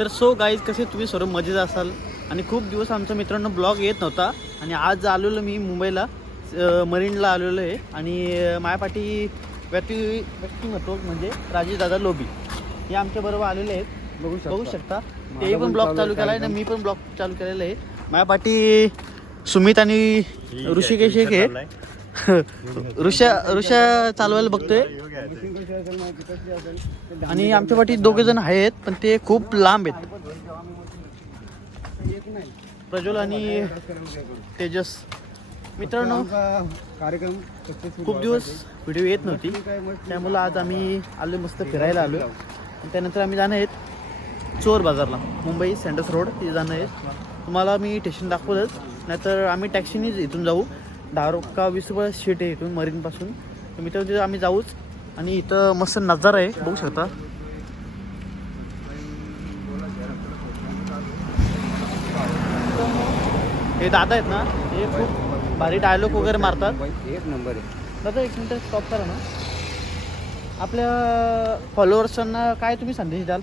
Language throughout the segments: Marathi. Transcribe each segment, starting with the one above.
तर सो गाईज कसे तुम्ही सर्व मजेत असाल? आणि खूप दिवस आमच्या मित्रांनो ब्लॉग येत नव्हता. आणि आज आलेलो मी मुंबईला. मरीनला आलेलो आहे. आणि अं, माझ्यापाठी व्यक्ती व्यक्तिमत्व म्हणजे राजेश दादा लोबी. हे आमच्या बरोबर आलेले आहेत. बघू बघू शकता. ते पण ब्लॉग चालू केला आहे ना. मी पण ब्लॉग चालू केलेला आहे. माझ्यापाठी सुमित आणि ऋषिकेश एक आहे ऋषा ऋषा चालवायला बघतोय. आणि आमच्या पाठी दोघे जण आहेत पण ते खूप लांब आहेत. प्रज्वल आणि तेजस. मित्रांनो कार्यक्रम खूप दिवस व्हिडिओ येत नव्हती. त्यामुळं आज आम्ही आलो मस्त फिरायला आलो. आणि त्यानंतर आम्ही जाणं आहेत चोर बाजारला मुंबई सेंडस रोड. ते जाणं आहेत. तुम्हाला मी स्टेशन दाखवलंच नाहीतर आम्ही टॅक्सीनीच इथून जाऊ. दहा का वीस रुपये शीट आहे इथून मरीनपासून. तर मित्र तिथं आम्ही जाऊच. आणि इथं मस्त नजारा आहे बघू शकता. हे दादा आहेत ना हे खूप भारी डायलॉग वगैरे मारतात. एक नंबर आहे दादा एक मिनिट स्टॉप करा ना. आपल्या फॉलोअर्सांना काय तुम्ही संदेश द्याल?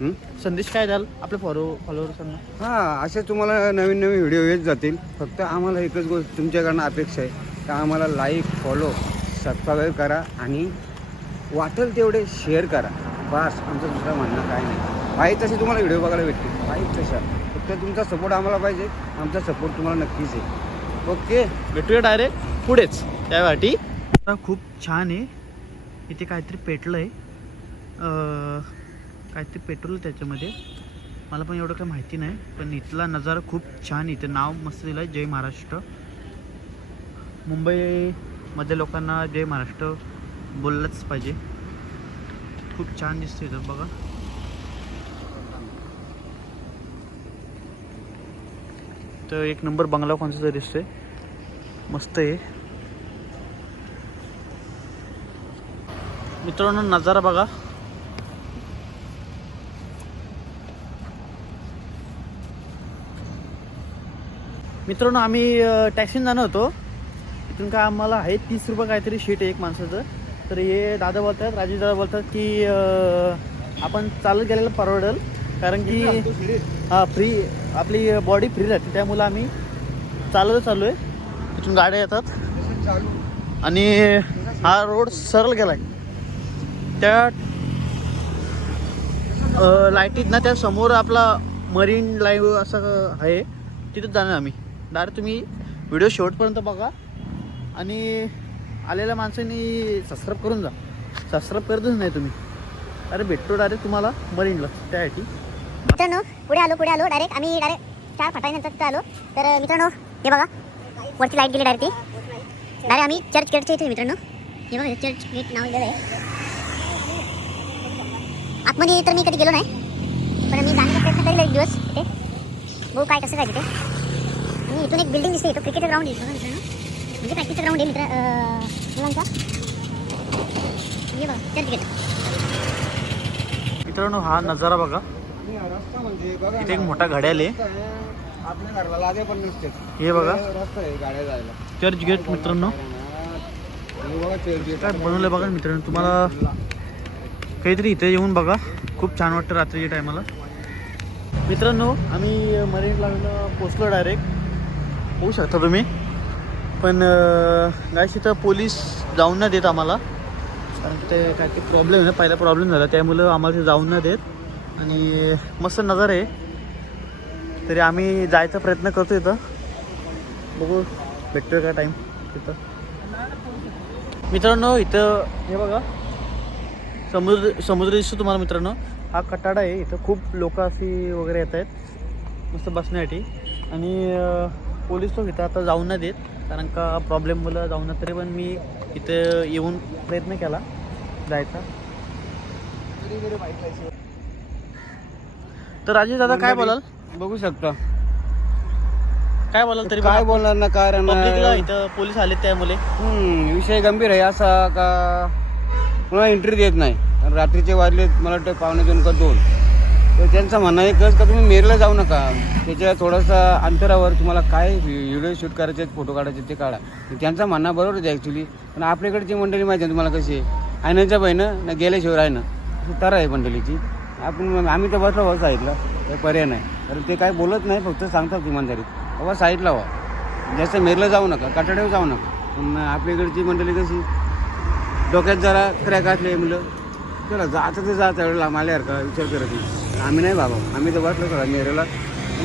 संदेश काय द्याल? आपल्या फॉलो फॉलोअर्सांना हा असे तुम्हाला नवीन नवीन व्हिडिओ येत जातील. फक्त आम्हाला एकच गोष्ट तुमच्याकडनं अपेक्षा आहे. का आम्हाला लाईक फॉलो सबस्क्राईब करा आणि वाटेल तेवढे शेअर करा. बस आमचं दुसरं म्हणणं काय नाही. पाहिजे तसे तुम्हाला व्हिडिओ बघायला भेटतील. पाहिजे तशा. फक्त तुमचा सपोर्ट आम्हाला पाहिजे. आमचा सपोर्ट तुम्हाला नक्कीच आहे. ओके भेटूया डायरेक्ट पुढेच. त्यासाठी. खूप छान आहे. इथे काहीतरी पेटलं आहे काहीतरी पेट्रोल त्याच्यामध्ये. मला पण एवढं काही माहिती नाही पण इथला नजारा खूप छान इथं नाव मस्त दिलं आहे जय महाराष्ट्र. मुंबईमध्ये लोकांना जय महाराष्ट्र बोललंच पाहिजे. खूप छान दिसतं इथं बघा. तर एक नंबर बंगला कोणचा तरी दिसतोय. मस्त आहे. मित्रांनो नजारा बघा. मित्रांनो आम्ही टॅक्सीनं जाणं होतो. इथून काय आम्हाला आहे तीस रुपये काहीतरी शीट आहे एक माणसाचं. तर हे दादा बोलतात राजेश दादा बोलतात की आपण चालत गेलेलं परवडेल. कारण की हां फ्री आपली बॉडी फ्री राहते. त्यामुळं आम्ही चालत चालू आहे तिथून गाड्या येतात. आणि हा रोड सरळ गेला आहे त्या लाईटीत ना त्या समोर आपला मरीन लाईव्ह असं आहे. तिथंच जाणार आम्ही. डायरेक्ट तुम्ही व्हिडिओ शेवटपर्यंत बघा. आणि आलेल्या माणसांनी सबस्क्राईब करून जा. सबस्क्राईब करतच नाही तुम्ही. अरे भेटतो डायरेक्ट तुम्हाला मरीनला त्यासाठी. मित्रांनो पुढे आलो पुढे आलो. डायरेक्ट आम्ही डायरेक्ट चार फटाईनंतर तिथं आलो. तर मित्रांनो हे बघा. वरती लाइट गेली डायरेक्ट ती डायरेक्ट आम्ही चर्च गेटच्या इथे मित्रांनो. हे बघा चर्च गेट नाव लिहिलेलं आहे. आतमध्ये तर मी कधी गेलो नाही. पण मी जाण्याचा प्रयत्न करेल एक दिवस तिथे बघू काय कसं काय तिथे. आणि इथून एक बिल्डिंग दिसते इथं क्रिकेट ग्राउंड आहे बघा मित्रांनो म्हणजे प्रॅक्टिसचं ग्राउंड आहे मित्र? मुलांचा? हे बघा चर्च गेट मित्रांनो हा नजारा बघा. इथे एक मोठा घड्याल आहे. हे बघा. चर्च गेट मित्रांनो. काय बनवलं बघा मित्रांनो? तुम्हाला काहीतरी इथे येऊन बघा. खूप छान वाटतं रात्रीच्या टायमाला मित्रांनो आम्ही मरीन लाईनला पोचलो डायरेक्ट होऊ शकता तुम्ही. पण गायस तिथं पोलीस जाऊन नाही देत आम्हाला. कारण ते काय ते प्रॉब्लेम आहे पहिला प्रॉब्लेम झाला. त्यामुळं आम्हाला ते जाऊन नाही देत. आणि मस्त नजर आहे. तरी आम्ही जायचा प्रयत्न करतो इथं. बघू भेटतोय का टाईम तिथं. मित्रांनो इथं हे बघा. समुद्र समुद्र दिसतो तुम्हाला मित्रांनो. हा कटाडा आहे. इथं खूप लोक अशी वगैरे येत आहेत मस्त बसण्यासाठी. आणि पोलीस तो इथं आता जाऊन नाही देत कारण का प्रॉब्लेममुळं जाऊन नाही तरी पण मी इथं येऊन प्रयत्न केला जायचा. तर राजेश दादा काय बोलाल? बघू शकता. काय बोलाल तरी काय बोलणार ना कारण पब्लिकला इथं पोलीस आले त्यामुळे. हम्म, विषय गंभीर आहे असा का? मला एंट्री देत नाही. रात्रीचे वाजले मला वाटतं पावणे दोन का दोन. तर त्यांचं म्हणणं एकच का तुम्ही मेरला जाऊ नका. त्याच्या थोडंसं अंतरावर तुम्हाला काय व्हिडिओ शूट करायचे फोटो काढायचे ते काढा. त्यांचा म्हणणं बरोबर आहे ॲक्च्युली पण आपल्याकडची मंडळी माहिती आहे तुम्हाला कशी आहे? आयनाच्या बहिणं ना गेल्याशिवाय आहे ना तर आहे मंडळीची. आपण आम्ही तर बसलो बस साईडला. काही पर्याय नाही. कारण ते काय बोलत नाही फक्त सांगतात इमानदारीत. बाबा साईडला व्हा. जास्त मेरला जाऊ नका कटाड्यावर जाऊ नका. पण आपल्याकडची मंडळी कशी डोक्यात जरा क्रॅक असले मुलं चला जायचं तर जायचं एवढं यार का? विचार करत नाही. आम्ही नाही बाबा आम्ही तर बसलो थोडा नेरेला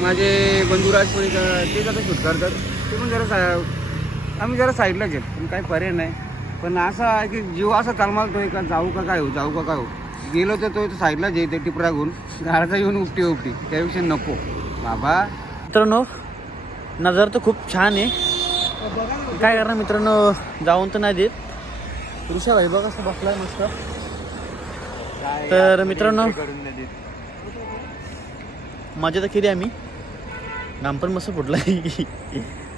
माझे बंधुराज पण ते जाता शूट करतात. ते पण जरा सा आम्ही जरा साईडलाच आहेत पण काही पर्याय नाही. पण असं आहे की जीव असा तलमालतोय का जाऊ का काय हो जाऊ का काय हो गेलो तर तो इथं साईडलाच येते टिपरा घेऊन. घराचा येऊन उपटी उपटी. त्यापेक्षा नको. बाबा. मित्रांनो नजर तर खूप छान आहे. काय करणार मित्रांनो जाऊन तर नाही देत. ऋषा भाई बघा कसं बसलाय मस्त. तर मित्रांनो मजा तर केली आम्ही. नाम पण मस्त फुटलाय.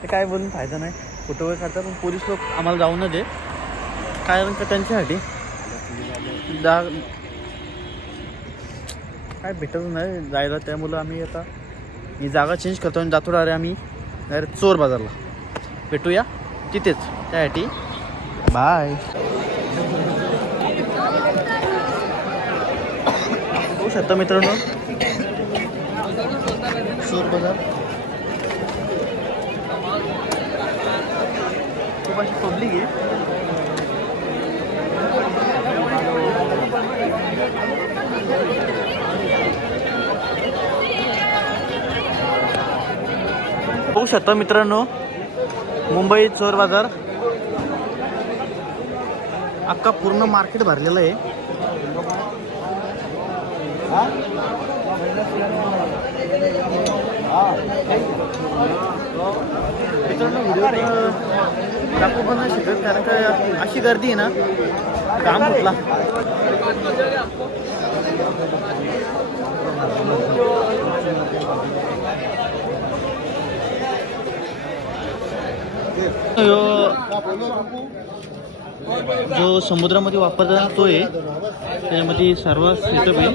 तर काय बोलून फायदा नाही. फोटो वगैरे काढतात पण पोलीस लोक आम्हाला जाऊ न दे. कारण का त्यांच्यासाठी? जा. काय भेटत नाही जायला त्यामुळं आम्ही आता ही जागा चेंज करतो आणि जातो अरे आम्ही डायरेक्ट चोर बाजारला. भेटूया तिथेच त्यासाठी. बाय शकता मित्रांनो. चोर बाजार खूप अशी पब्लिक आहे होऊ शकता मित्रांनो मुंबई चोर बाजार. अख्खा पूर्ण मार्केट भरलेलं आहे. मित्रांनो व्हिडिओ दाखवू पण नाही शकत कारण का अशी गर्दी आहे ना. काम कुठला? जो समुद्रामध्ये वापरतात तो आहे सर्व सेटअप आहे.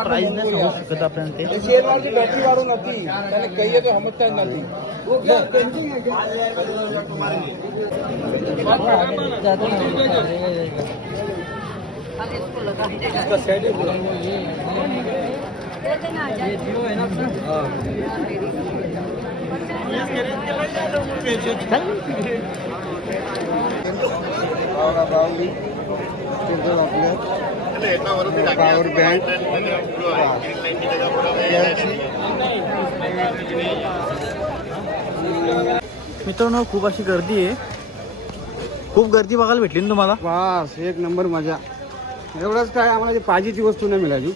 प्राईस नाही सांगू शकत ते. बैटरी पॉवर बँक मित्रांनो खूप अशी गर्दी आहे. खूप गर्दी बघायला भेटली ना तुम्हाला? बस एक नंबर मजा. एवढंच काय आम्हाला जी पाहिजे ती वस्तू नाही मिळाली.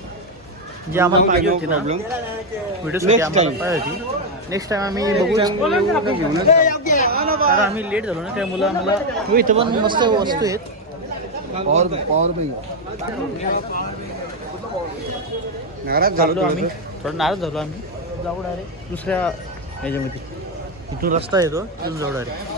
जी आम्हाला पाहिजे होती ना व्हिडिओसाठी आम्हाला. पाहिजे होती. नेक्स्ट टाइम आम्ही बघू घेऊनच कारण आम्ही लेट झालो ना त्यामुळं आम्हाला हो इथं पण मस्त वस्तू आहेत. पॉवर पॉवर बँक नाराज झालो आम्ही. थोडं नाराज झालो आम्ही. जाऊ डायरेक्ट दुसऱ्या ह्याच्यामध्ये. इथून रस्ता येतो तिथून जाऊ डायरेक्ट